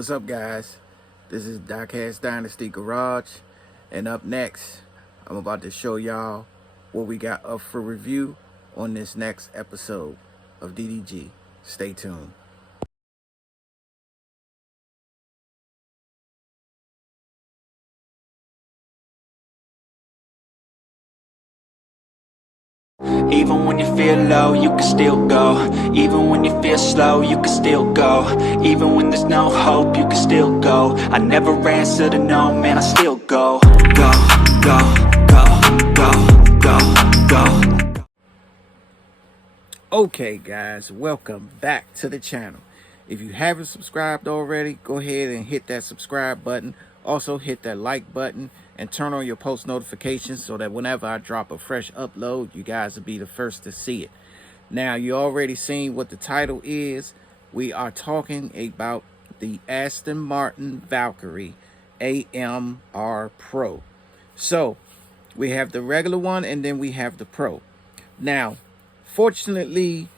What's up, guys? This is Diecast Dynasty Garage, and up next, I'm about to show y'all what we got up for review on this next episode of DDG. Stay tuned. Even when you feel low, you can still go. Even when you feel slow, you can still go. Even when there's no hope, you can still go. I never answer to no, man, I still go. Go, go, go, go, go, go. Okay, guys, welcome back to the channel. If you haven't subscribed already, go ahead and hit that subscribe button. Also hit that like button and turn on your post notifications so that whenever I drop a fresh upload, you guys will be the first to see it. Now, you already seen what the title is. We are talking about the Aston Martin Valkyrie AMR Pro. So we have the regular one and then we have the Pro. Now, fortunately,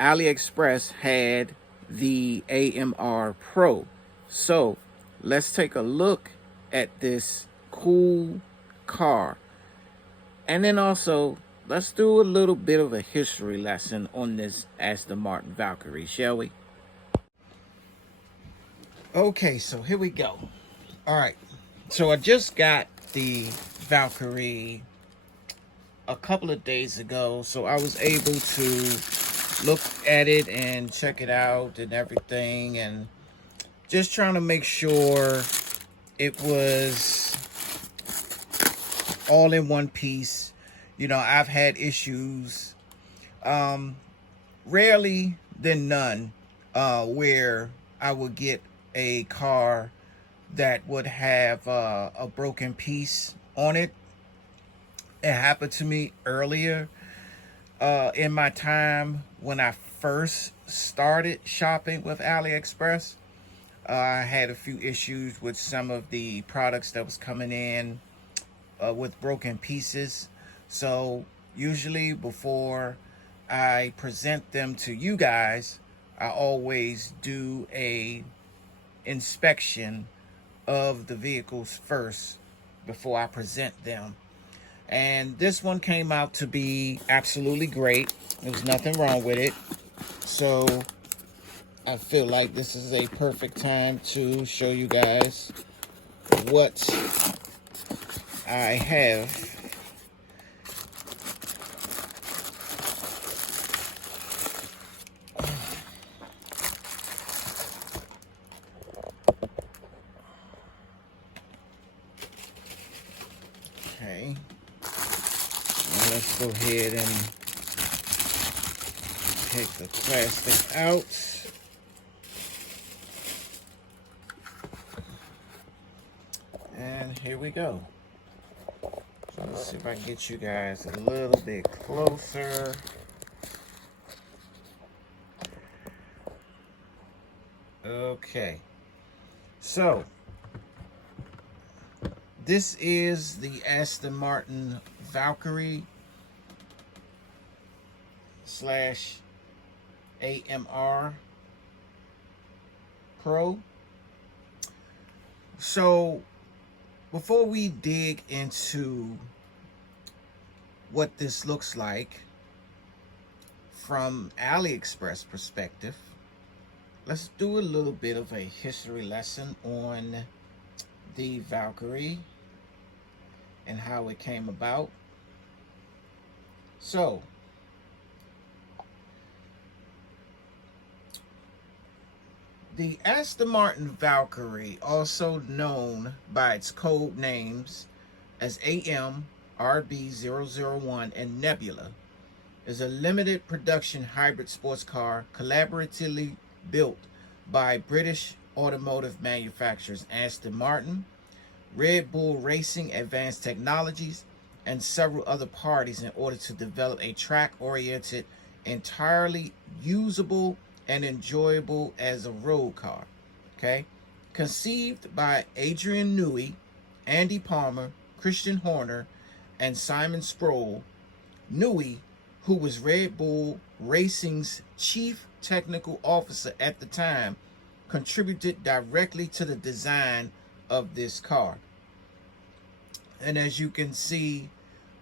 AliExpress had the AMR Pro. So let's take a look at this cool car. And then also, let's do a little bit of a history lesson on this Aston Martin Valkyrie, shall we? Okay, so here we go. All right, so I just got the Valkyrie a couple of days ago, so I was able to look at it and check it out and everything, and just trying to make sure it was all in one piece. You know, I've had issues, rarely than none, where I would get a car that would have a broken piece on it. It happened to me earlier in my time when I first started shopping with AliExpress. I had a few issues with some of the products that was coming in with broken pieces. So usually before I present them to you guys, I always do a inspection of the vehicles first before I present them. And this one came out to be absolutely great. There was nothing wrong with it. So I feel like this is a perfect time to show you guys what I have. Okay. Now let's go ahead and take the plastic out. And here we go. So let's see if I can get you guys a little bit closer. Okay. So this is the Aston Martin Valkyrie slash AMR Pro. So before we dig into what this looks like from AliExpress perspective, let's do a little bit of a history lesson on the Valkyrie and how it came about. So the Aston Martin Valkyrie, also known by its code names as AM, RB001, and Nebula, is a limited production hybrid sports car collaboratively built by British automotive manufacturers Aston Martin, Red Bull Racing Advanced Technologies, and several other parties in order to develop a track-oriented, entirely usable and enjoyable as a road car. Okay, conceived by Adrian Newey, Andy Palmer, Christian Horner, and Simon Sproul. Newey, who was Red Bull Racing's chief technical officer at the time, contributed directly to the design of this car. And as you can see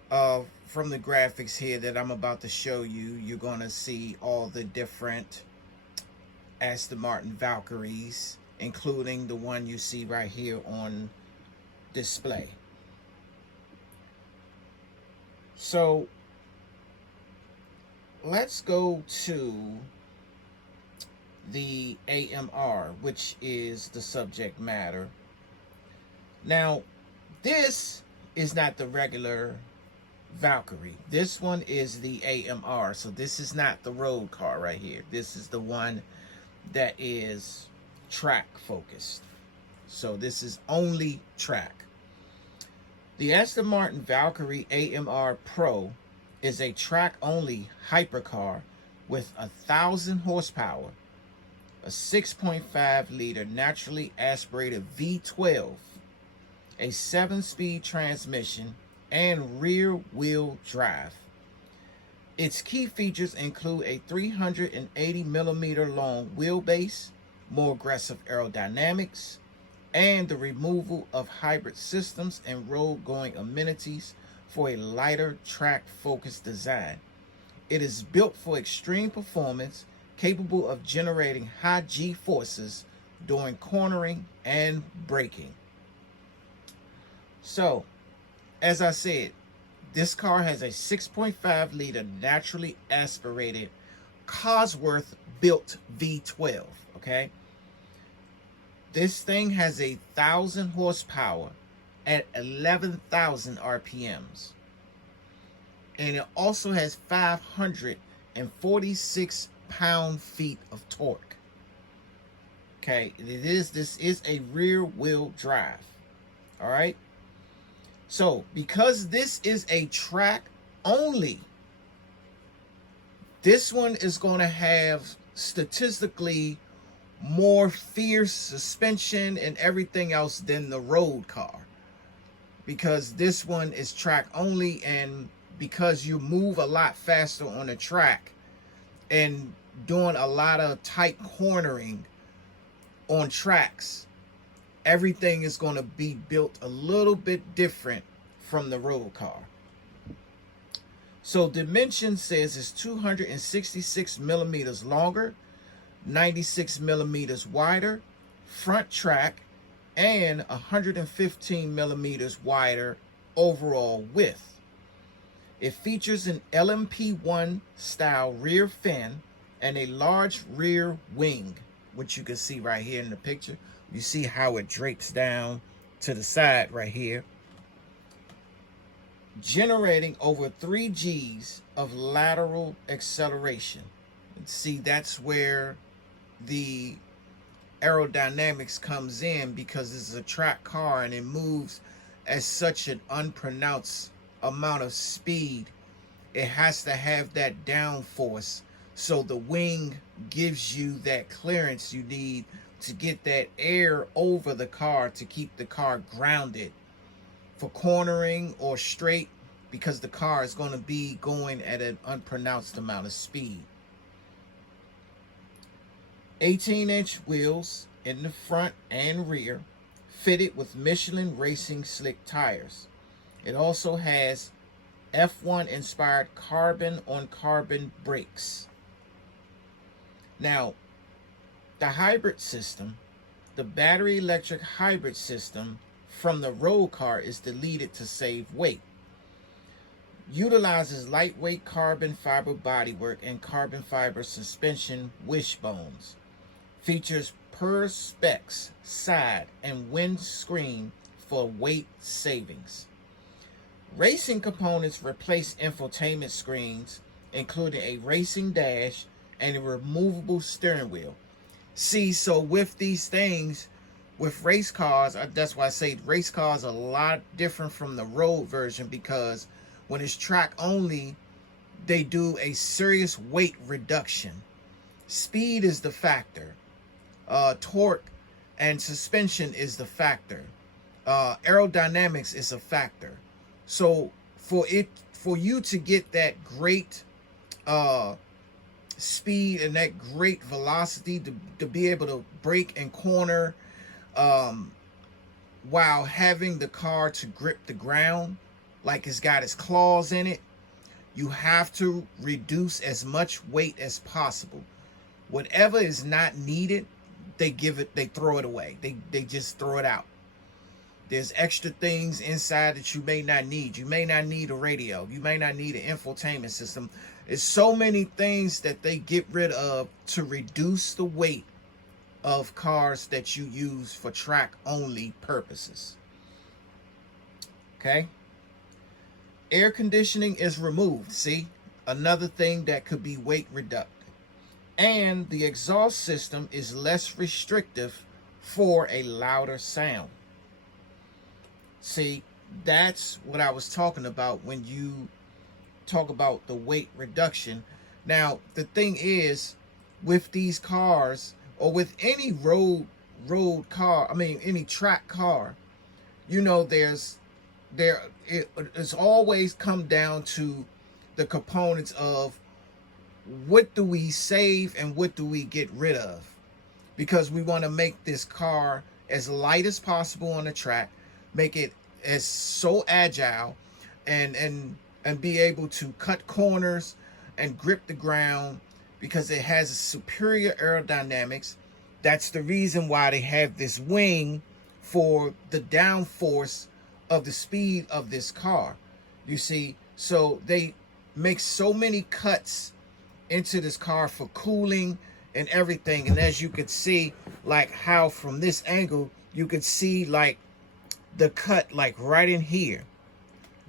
from the graphics here that I'm about to show you, you're going to see all the different Aston Martin Valkyries, including the one you see right here on display. So let's go to the AMR, which is the subject matter. Now, this is not the regular Valkyrie. This one is the AMR. So this is not the road car right here. This is the one that is track focused. So this is only track. The Aston Martin Valkyrie AMR Pro is a track-only hypercar with 1,000 horsepower, a 6.5-liter naturally aspirated V12, a 7-speed transmission, and rear-wheel drive. Its key features include a 380mm long wheelbase, more aggressive aerodynamics, and the removal of hybrid systems and road-going amenities for a lighter track-focused design. It is built for extreme performance, capable of generating high G-forces during cornering and braking. So, as I said, this car has a 6.5-liter naturally aspirated Cosworth-built V12, okay? This thing has 1,000 horsepower at 11,000 RPMs. And it also has 546 pound-feet of torque. Okay, this is a rear-wheel drive. All right? So, because this is a track only, this one is going to have statistically more fierce suspension and everything else than the road car, because this one is track only, and because you move a lot faster on the track and doing a lot of tight cornering on tracks, everything is going to be built a little bit different from the road car. So dimension says it's 266 millimeters longer, 96 millimeters wider, front track, and 115 millimeters wider overall width. It features an LMP1 style rear fin and a large rear wing, which you can see right here in the picture. You see how it drapes down to the side right here, generating over 3 Gs of lateral acceleration. And see, that's where the aerodynamics comes in, because this is a track car and it moves at such an unpronounced amount of speed. It has to have that downforce, so the wing gives you that clearance you need to get that air over the car to keep the car grounded for cornering or straight, because the car is going to be going at an unpronounced amount of speed. 18-inch wheels in the front and rear, fitted with Michelin Racing Slick tires. It also has F1 inspired carbon on carbon brakes. Now, the hybrid system, the battery electric hybrid system from the road car, is deleted to save weight. Utilizes lightweight carbon fiber bodywork and carbon fiber suspension wishbones. Features Perspex side and windscreen for weight savings. Racing components replace infotainment screens, including a racing dash and a removable steering wheel. See, so with these things, with race cars, that's why I say race cars are a lot different from the road version, because when it's track only, they do a serious weight reduction. Speed is the factor. Torque and suspension is the factor. Aerodynamics is a factor. So for you to get that great speed and that great velocity to be able to brake and corner, um, while having the car to grip the ground like it's got its claws in it. You have to reduce as much weight as possible. Whatever is not needed, they throw it away. They just throw it out. There's extra things inside that you may not need. You may not need a radio. You may not need an infotainment system. There's so many things that they get rid of to reduce the weight of cars that you use for track only purposes. Okay? Air conditioning is removed. See? Another thing that could be weight reductive. And the exhaust system is less restrictive for a louder sound. See, that's what I was talking about when you talk about the weight reduction. Now, the thing is, with these cars, or with any road car, any track car, you know, it's always come down to the components of what do we save and what do we get rid of, because we want to make this car as light as possible on the track, make it as so agile, and be able to cut corners and grip the ground, because it has superior aerodynamics. That's the reason why they have this wing for the downforce of the speed of this car. You see, so they make so many cuts into this car for cooling and everything. And as you could see, like how from this angle, you could see like the cut like right in here.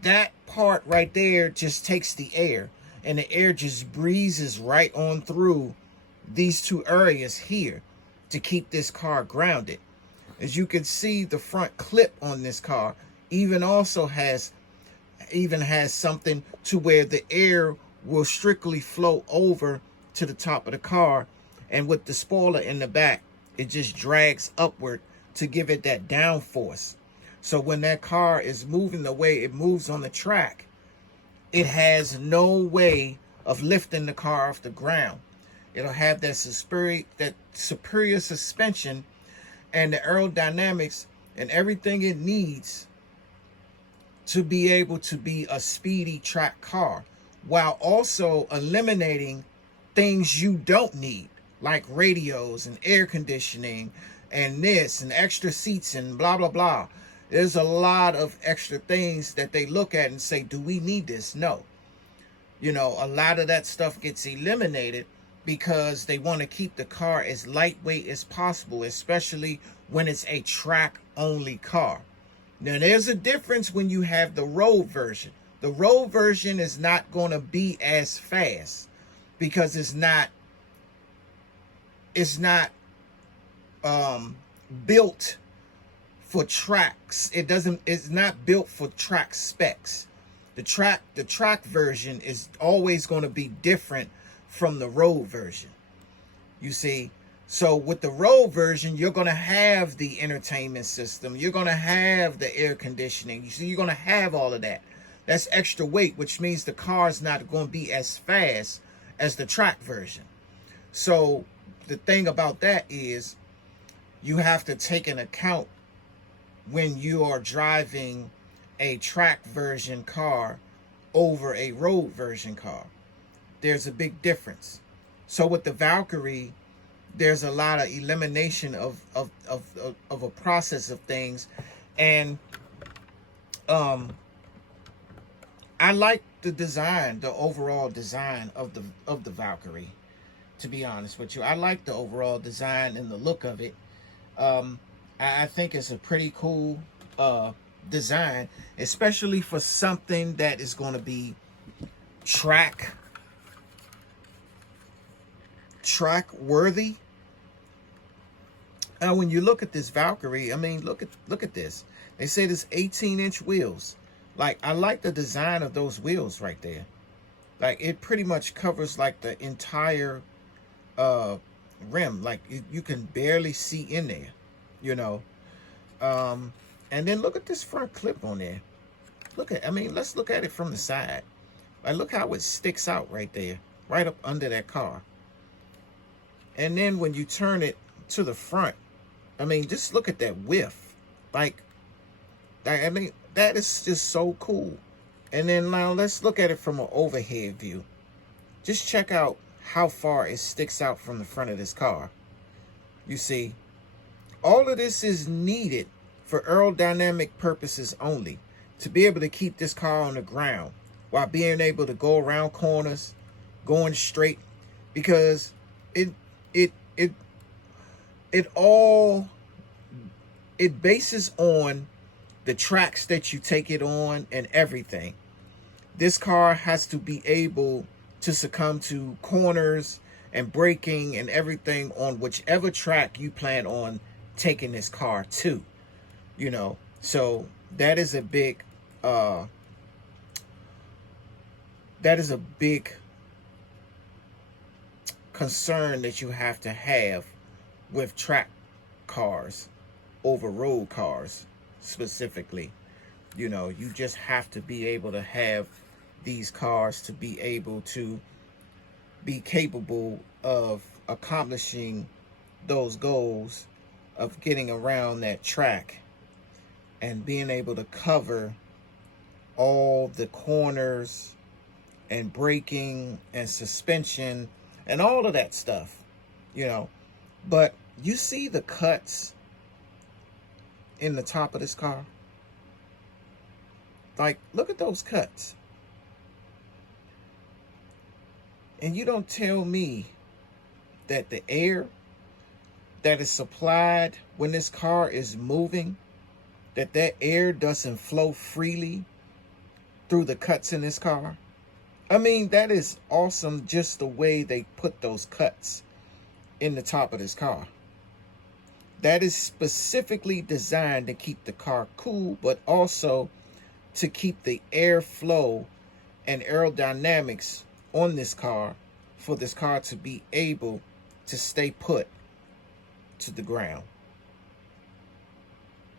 That part right there just takes the air, and the air just breezes right on through these two areas here to keep this car grounded. As you can see, the front clip on this car even has something to where the air will strictly flow over to the top of the car, and with the spoiler in the back, it just drags upward to give it that downforce. So when that car is moving the way it moves on the track, it has no way of lifting the car off the ground. It'll have that superior suspension and the aerodynamics and everything it needs to be able to be a speedy track car, while also eliminating things you don't need, like radios and air conditioning and this and extra seats and blah, blah, blah. There's a lot of extra things that they look at and say, do we need this? No. You know, a lot of that stuff gets eliminated because they want to keep the car as lightweight as possible, especially when it's a track-only car. Now, there's a difference when you have the road version. The road version is not going to be as fast because it's not built for tracks. It's not built for track specs. The track version is always going to be different from the road version. You see, so with the road version, you're going to have the entertainment system. You're going to have the air conditioning. You see, you're going to have all of that. That's extra weight, which means the car's not going to be as fast as the track version. So the thing about that is you have to take an account when you are driving a track version car over a road version car. There's a big difference. So with the Valkyrie, there's a lot of elimination of a process of things, and I like the design, the overall design of the Valkyrie. To be honest with you, I like the overall design and the look of it. I think it's a pretty cool design, especially for something that is going to be track worthy. When you look at this Valkyrie, I mean, look at this. They say there's 18-inch wheels. Like, I like the design of those wheels right there. Like, it pretty much covers like the entire rim. Like, you can barely see in there, you know. And then look at this front clip on there. Let's look at it from the side. Like, look how it sticks out right there, right up under that car. And then when you turn it to the front, I mean, just look at that width. Like, I mean, that is just so cool. And then now let's look at it from an overhead view. Just check out how far it sticks out from the front of this car. You see, all of this is needed for aerodynamic purposes only, to be able to keep this car on the ground while being able to go around corners, going straight, because it all bases on the tracks that you take it on and everything. This car has to be able to succumb to corners and braking and everything on whichever track you plan on taking this car to, you know. So that is a big concern that you have to have with track cars over road cars specifically. You know, you just have to be able to have these cars to be able to be capable of accomplishing those goals of getting around that track and being able to cover all the corners and braking and suspension and all of that stuff, you know. But you see the cuts in the top of this car? Like, look at those cuts. And you don't tell me that the air that is supplied when this car is moving, that air doesn't flow freely through the cuts in this car. I mean, that is awesome, just the way they put those cuts in the top of this car. That is specifically designed to keep the car cool, but also to keep the airflow and aerodynamics on this car, for this car to be able to stay put to the ground,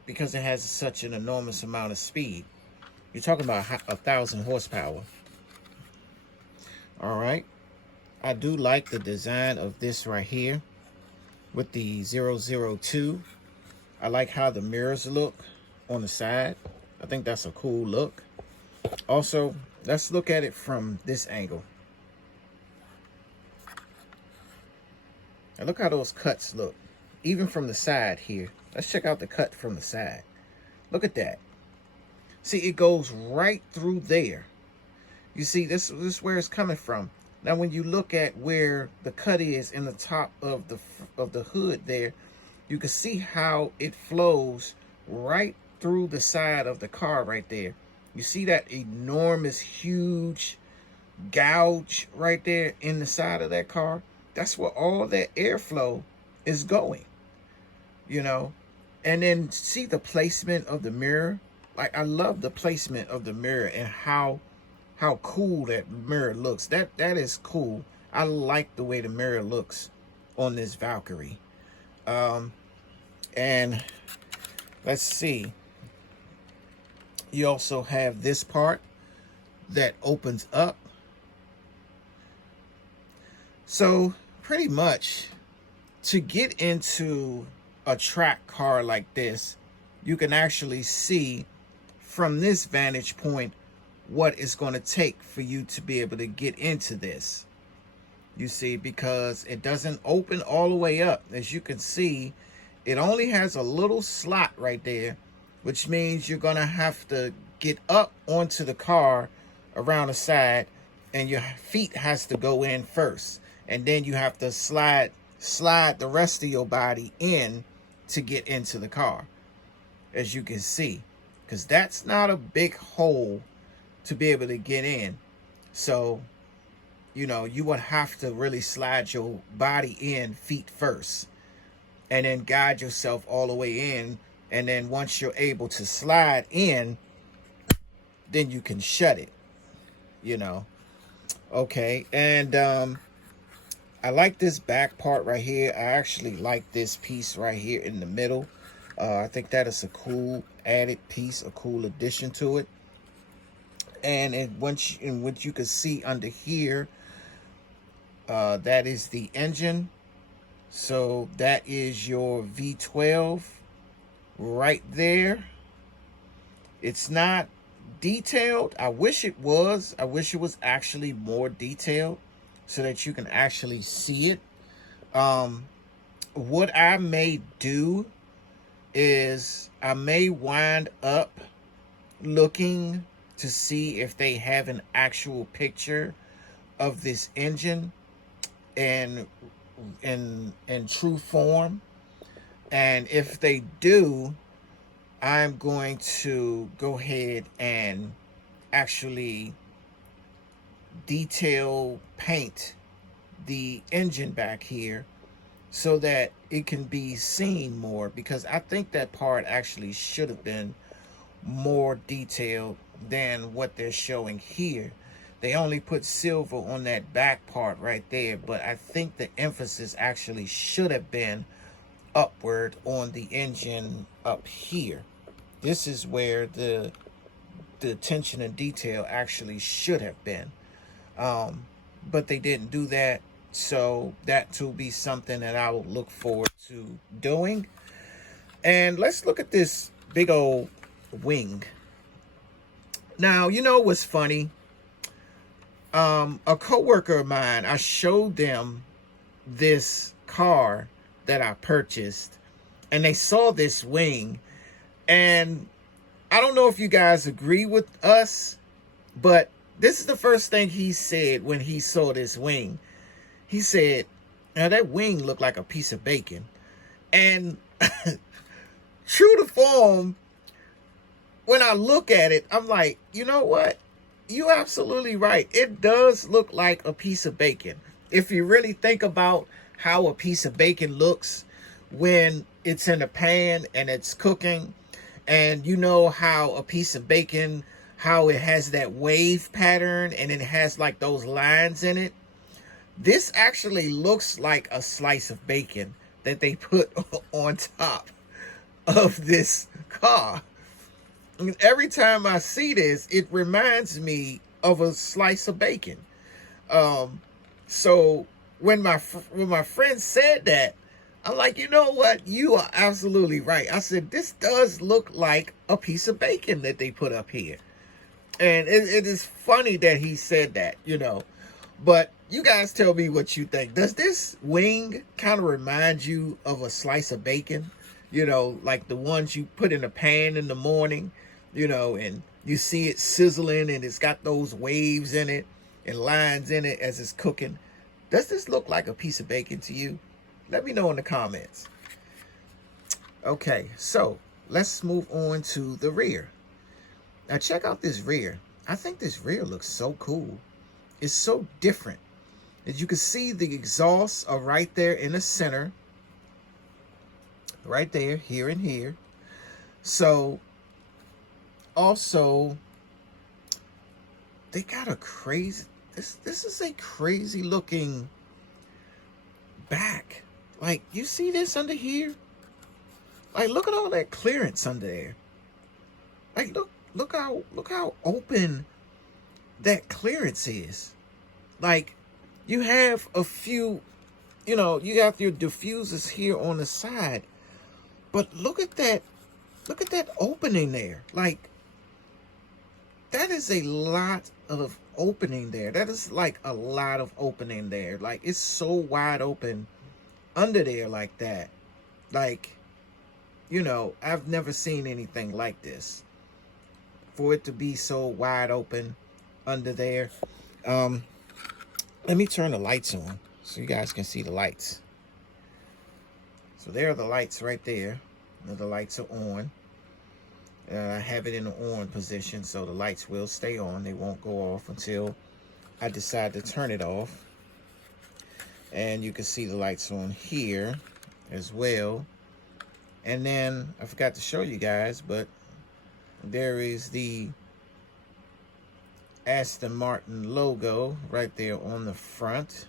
because it has such an enormous amount of speed. You're talking about 1,000 horsepower. All right. I do like the design of this right here with the 002. I like how the mirrors look on the side. I think that's a cool look. Also, let's look at it from this angle. Now look how those cuts look, even from the side here. Let's check out the cut from the side. Look at that. See, it goes right through there. You see, this is where it's coming from. Now, when you look at where the cut is in the top of the hood there, you can see how it flows right through the side of the car right there. You see that enormous, huge gouge right there in the side of that car? That's where all that airflow is going, you know. And then see the placement of the mirror. Like, I love the placement of the mirror and how cool that mirror looks. That is cool. I like the way the mirror looks on this Valkyrie. And let's see. You also have this part that opens up. So pretty much, to get into a track car like this, you can actually see from this vantage point what it's going to take for you to be able to get into this. You see, because it doesn't open all the way up. As you can see, it only has a little slot right there, which means you're going to have to get up onto the car around the side, and your feet has to go in first, and then you have to slide the rest of your body in to get into the car, as you can see, because that's not a big hole to be able to get in. So, you know, you would have to really slide your body in feet first, and then guide yourself all the way in. And then once you're able to slide in, then you can shut it, you know. Okay, and I like this back part right here. I actually like this piece right here in the middle. I think that is a cool added piece, a cool addition to it. And what you can see under here, that is the engine. So that is your V12 right there. It's not detailed. I wish it was. I wish it was actually more detailed so that you can actually see it. What I may do is I may wind up looking to see if they have an actual picture of this engine in true form, and if they do, I'm going to go ahead and actually detail paint the engine back here so that it can be seen more, because I think that part actually should have been more detailed than what they're showing here. They only put silver on that back part right there, but I think the emphasis actually should have been upward on the engine up here. This is where the attention and detail actually should have been. But they didn't do that, so that will be something that I will look forward to doing. And let's look at this big old wing. Now, you know what's funny? A coworker of mine, I showed them this car that I purchased, and they saw this wing, and I don't know if you guys agree with us, but this is the first thing he said when he saw this wing. He said, now that wing looked like a piece of bacon. And true to form, when I look at it, I'm like, you know what? You're absolutely right. It does look like a piece of bacon. If you really think about how a piece of bacon looks when it's in a pan and it's cooking, and you know how a piece of bacon, how it has that wave pattern and it has like those lines in it. This actually looks like a slice of bacon that they put on top of this car. Every time I see this, it reminds me of a slice of bacon. So when my friend said that, I'm like, you know what? You are absolutely right. I said, this does look like a piece of bacon that they put up here. And it is funny that he said that, you know. But you guys tell me what you think. Does this wing kind of remind you of a slice of bacon? You know, like the ones you put in a pan in the morning, you know, and you see it sizzling and it's got those waves in it and lines in it as it's cooking. Does this look like a piece of bacon to you? Let me know in the comments. Okay, so let's move on to the rear. Now check out this rear. I think this rear looks so cool. It's so different. As you can see, the exhausts are right there in the center. Right there, here and here. So, also, they got a crazy, this is a crazy looking back. Like, you see this under here? Like, look at all that clearance under there. Like, look how open that clearance is. Like, you have a few, you know, you got your diffusers here on the side, but look at that opening there. Like, that is a lot of opening there. That is like a lot of opening there. Like, it's so wide open under there like that. Like, you know, I've never seen anything like this. For it to be so wide open under there. Let me turn the lights on so you guys can see the lights. So there are the lights right there. The lights are on. I have it in the on position, so the lights will stay on. They won't go off until I decide to turn it off. And you can see the lights on here as well. And then I forgot to show you guys, but there is the Aston Martin logo right there on the front.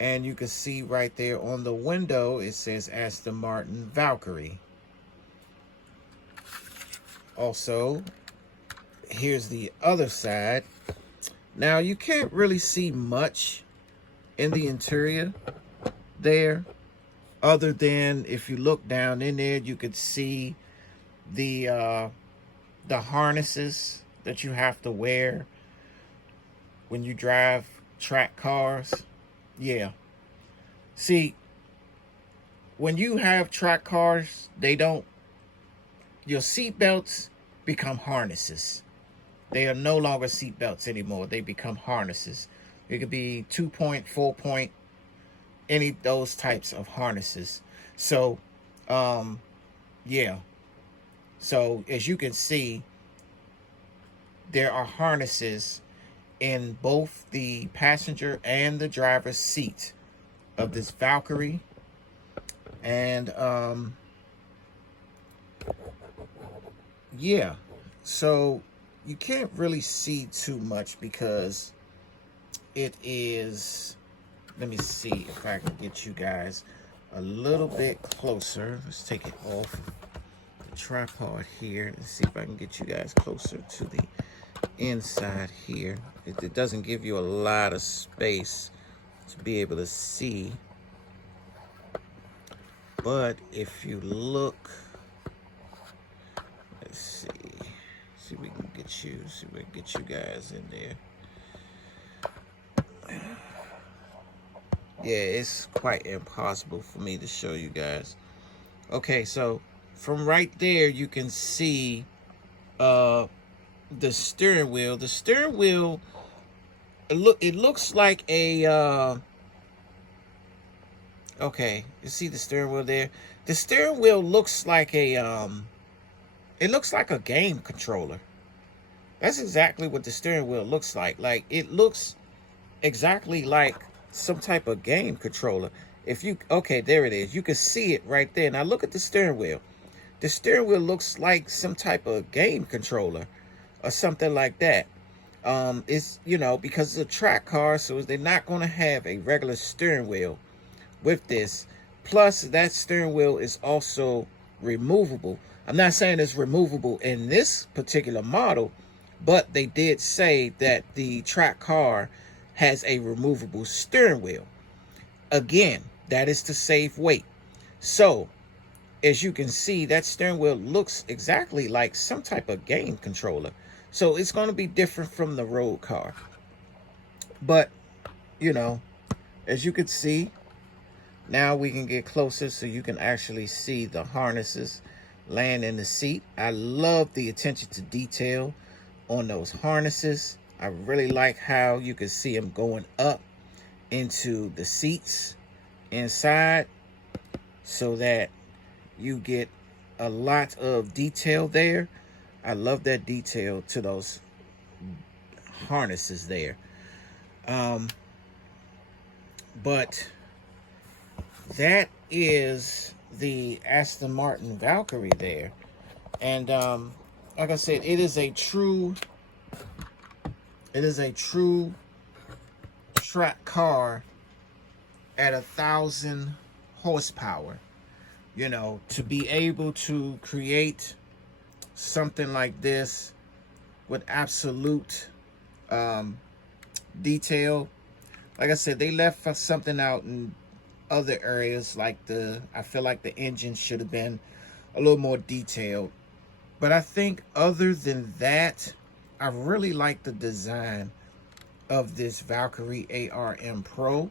And you can see right there on the window, it says Aston Martin Valkyrie. Also, here's the other side. Now, you can't really see much in the interior, there, other than if you look down in there, you could see the harnesses that you have to wear when you drive track cars. Yeah. See, when you have track cars, your seat belts become harnesses. They are no longer seat belts anymore. They become harnesses. It could be 2-point, 4-point, any of those types of harnesses. So, yeah. So as you can see, there are harnesses in both the passenger and the driver's seat of this Valkyrie. And yeah, so you can't really see too much because it is, let me see if I can get you guys a little bit closer. Let's take it off the tripod here and see if I can get you guys closer to the inside here. It doesn't give you a lot of space to be able to see, but if you look, let's see if we can get you, see if we can get you guys in there. Yeah, it's quite impossible for me to show you guys. Okay, so from right there you can see the steering wheel. The steering wheel, it looks like a okay, you see the steering wheel there? The steering wheel looks like a it looks like a game controller. That's exactly what the steering wheel looks like. Like, it looks exactly like some type of game controller. If you, okay, there it is. You can see it right there. Now look at the steering wheel. The steering wheel looks like some type of game controller or something like that. It's, you know, because it's a track car, so they're not going to have a regular steering wheel with this. Plus, that steering wheel is also removable. I'm not saying it's removable in this particular model, but they did say that the track car has a removable steering wheel. Again, that is to save weight. So, as you can see, that steering wheel looks exactly like some type of game controller. So, it's going to be different from the road car. But, you know, as you can see, now we can get closer so you can actually see the harnesses laying in the seat. I love the attention to detail on those harnesses. I really like how you can see them going up into the seats inside so that you get a lot of detail there. I love that detail to those harnesses there. But that is the Aston Martin Valkyrie there. And like I said, it is a true track car at 1,000 horsepower. You know, to be able to create something like this with absolute detail. Like I said, they left something out in other areas, like I feel like the engine should have been a little more detailed. But I think other than that, I really like the design of this Valkyrie ARM Pro.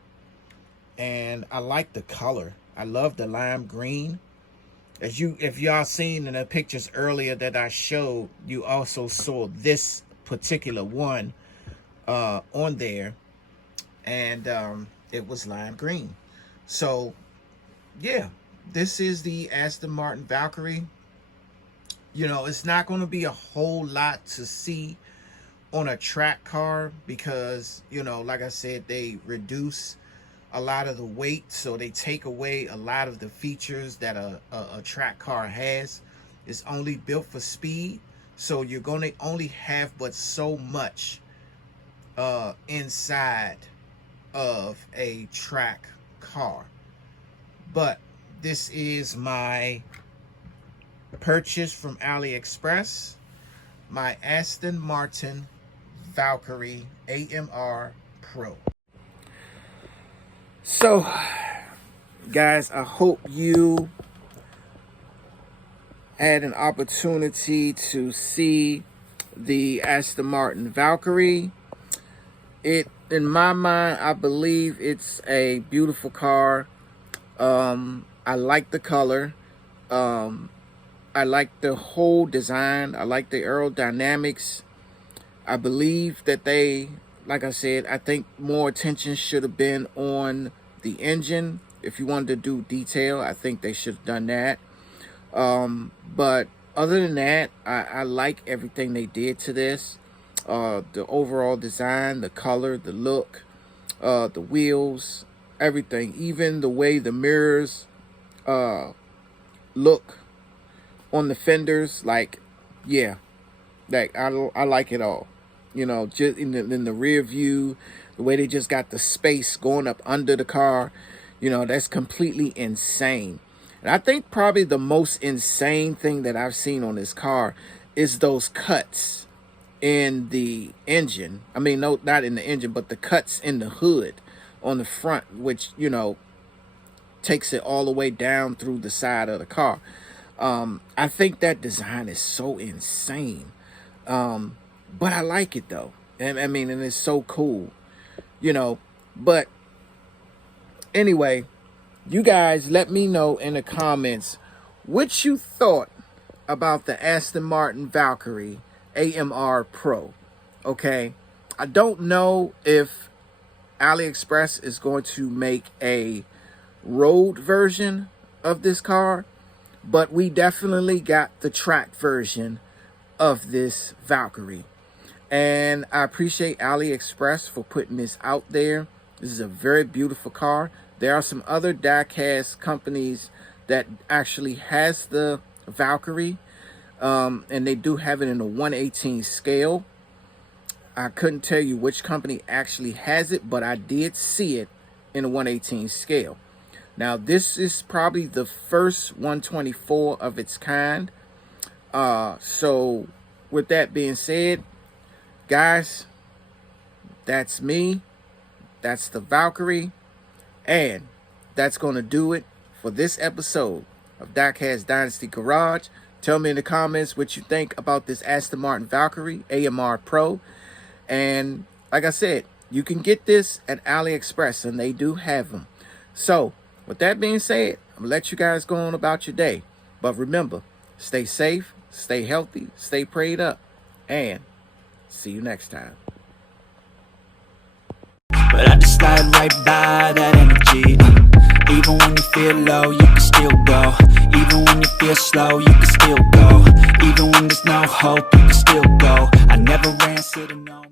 And I like the color. I love the lime green. If y'all seen in the pictures earlier that I showed, you also saw this particular one on there. And it was lime green. So, yeah, this is the Aston Martin Valkyrie. You know, it's not going to be a whole lot to see on a track car because, you know, like I said, they reduce a lot of the weight. So they take away a lot of the features that a track car has. It's only built for speed. So you're going to only have but so much inside of a track car. But this is my purchase from AliExpress, my Aston Martin Valkyrie AMR Pro. So Guys, I hope you had an opportunity to see the Aston Martin Valkyrie. In my mind, I believe it's a beautiful car. I like the color. I like the whole design. I like the aerodynamics. I believe that they, like I said, I think more attention should have been on the engine. If you wanted to do detail, I think they should have done that. But other than that, I like everything they did to this. The overall design, the color, the look, the wheels, everything. Even the way the mirrors look on the fenders, like, yeah, like I like it all. You know, just in the rear view, the way they just got the space going up under the car, you know, that's completely insane. And I think probably the most insane thing that I've seen on this car is those cuts in the engine. I mean, no, not in the engine, but the cuts in the hood on the front, which, you know, takes it all the way down through the side of the car. I think that design is so insane. But I like it though. And I mean, and it's so cool, you know. But anyway, you guys let me know in the comments what you thought about the Aston Martin Valkyrie AMR Pro. Okay, I don't know if AliExpress is going to make a road version of this car, but we definitely got the track version of this Valkyrie. And I appreciate AliExpress for putting this out there. This is a very beautiful car. There are some other diecast companies that actually has the Valkyrie, and they do have it in a 1/18 scale. I couldn't tell you which company actually has it, but I did see it in a 1/18 scale. Now, this is probably the first 124 of its kind. So with that being said, guys, that's me. That's the Valkyrie. And that's going to do it for this episode of Diecast Dynasty Garage. Tell me in the comments what you think about this Aston Martin Valkyrie AMR Pro. And like I said, you can get this at AliExpress, and they do have them. So with that being said, I'm going to let you guys go on about your day. But remember, stay safe, stay healthy, stay prayed up, and see you next time. But I just slide right by that energy. Even when you feel low, you can still go. Even when you feel slow, you can still go. Even when there's no hope, you can still go. I never answer to no.